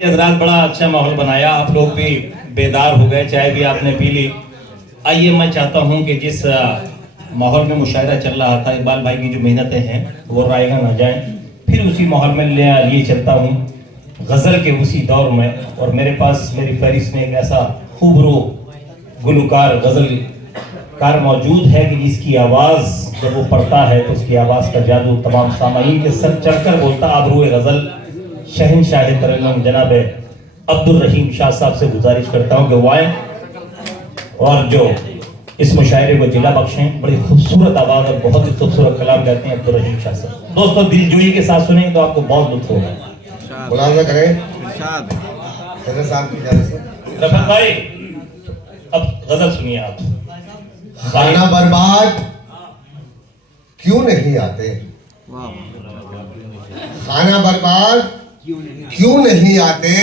हजरात बड़ा अच्छा माहौल बनाया, आप लोग भी बेदार हो गए, चाय भी आपने पी ली। आइए मैं चाहता हूं कि जिस माहौल में मुशायरा चल रहा था, इकबाल भाई की जो मेहनतें हैं वो रायगा ना जाए, फिर उसी माहौल में लिए चलता हूं गज़ल के उसी दौर में। और मेरे पास मेरी फहरिस्त में एक ऐसा खूबरू गुलकार गज़लकार मौजूद है कि जिसकी आवाज़ जब वो पढ़ता है तो उसकी आवाज़ का जादू तमाम सामाईन के सर चढ़कर बोलता। आबरू गज़ल शहंशाह तरन्नुम जनाब अब्दुल रहीम शाह साहब से गुजारिश करता हूं कि वो आए और जो इस मुशायरे को जिला बख्शें। बड़ी खूबसूरत आवाज़ और बहुत ही खूबसूरत कलाम कहते हैं अब्दुल रहीम शाह साहब। दोस्तों दिलजोई के साथ सुनेंगे तो आपको बहुत लुत्फ होगा। मुलाज़ा करें साहब की जाने से। रफत भाई अब गजल सुनिए आप। खाना बर्बाद क्यों नहीं आते, खाना बर्बाद क्यों नहीं आते,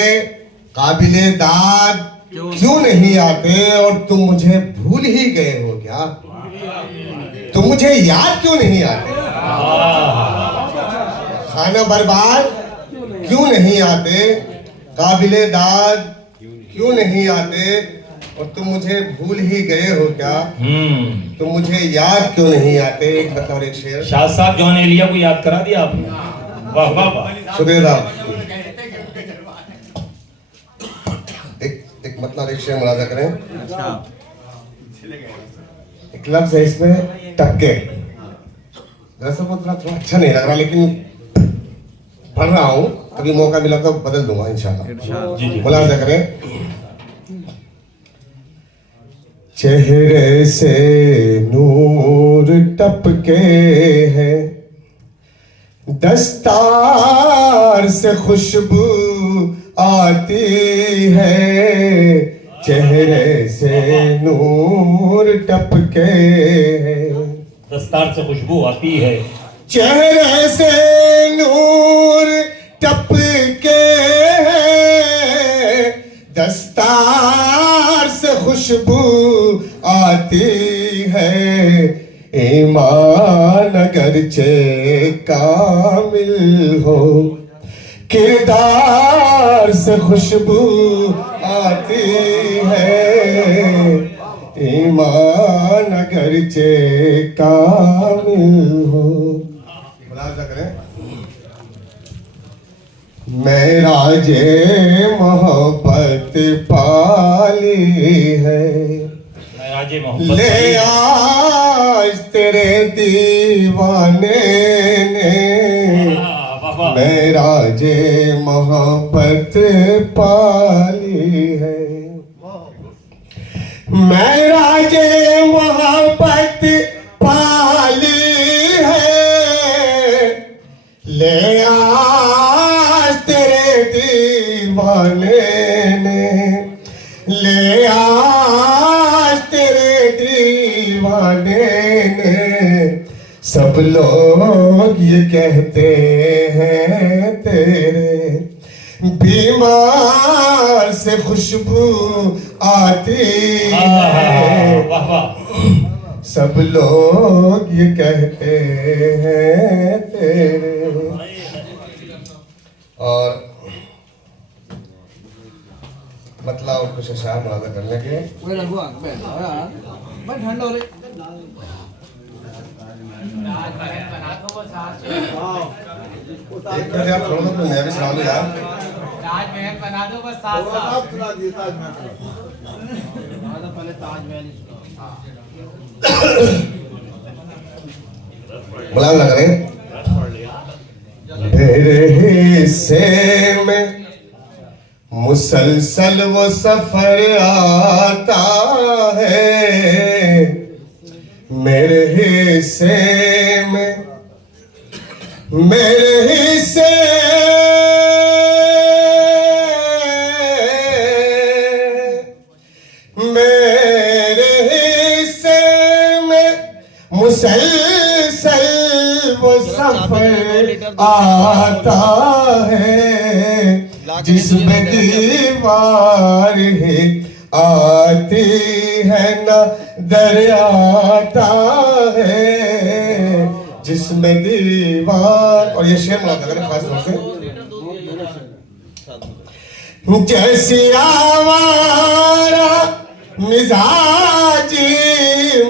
काबिले दाद क्यों नहीं आते, और तुम मुझे भूल ही गए हो क्या, तुम मुझे याद क्यों नहीं आते। खाना बर्बाद क्यों नहीं आते, काबिले दाद क्यों नहीं आते, और तुम मुझे भूल ही गए हो क्या, तुम मुझे याद क्यों नहीं आते। एक बतौर एक शेर। शाह साहब जॉन एलिया को याद करा दिया आपने, वाह वाह वाह, शुक्रिया साहब। एक मतलब एक शेर मुलाजा करें। एक लफ्ज है इसमें टक्के, दरअसल वो थोड़ा अच्छा नहीं लग रहा, लेकिन पढ़ रहा हूँ, कभी मौका मिला तो बदल दूंगा इंशाल्लाह। जी जी मुलाजा करें। चेहरे से नूर टपके है, दस्तार से खुशबू आती है, चेहरे से नूर टपके है, दस्तार से खुशबू आती है, चेहरे से नूर टपके है, दस्तार से खुशबू आती है, ईमान अगरचे कामिल हो, किरदार से खुशबू आती है, ईमान अगरचे कामिल हो। मुलाज़ा करें। मेराजे मोहब्बत पाली है, ले आज तेरे दीवाने ने, मेराजे मोहब्बत पाली है, मेराजे मोहब्बत पाली है, ले आज तेरे दीवाने ने, ले आज तेरे दीवाने ने, सब लोग ये कहते हैं तेरे बीमार से खुशबू आती है, सब लोग ये कहते हैं तेरे। और मतलब कुछ अशार मुलाज़ा करने के ठंड हो रही। एक मिनट आप थोड़ा सा मैं भी सुना दूं यार। ताजमहल बना दो बस साथ साथ। पहले ताजमहल मुलाज़ा करें। मेरे हिस्से में मुसलसल वो सफर आता है, मेरे हिस्से में, मेरे हिस्से मेरे हिस्से में मुसलसल वो सफर आता है, जिसमें दीवार है आती है ना दरियाता है, जिसमें दीवार। और ये शेर मुलाज़ा करें खास तौर से। जैसी आवारा मिजाजी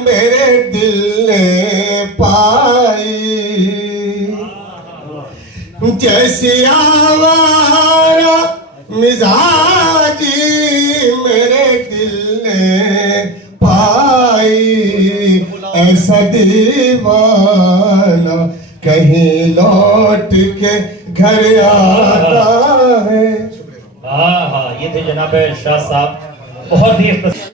मेरे दिल ने पाई, जैसी आवारा मिजाजी मेरे दिल ने पाई, ऐसा दीवाना कहीं लौट के घर आता है। हाँ हाँ, ये थे जनाब शाह साहब, बहुत ही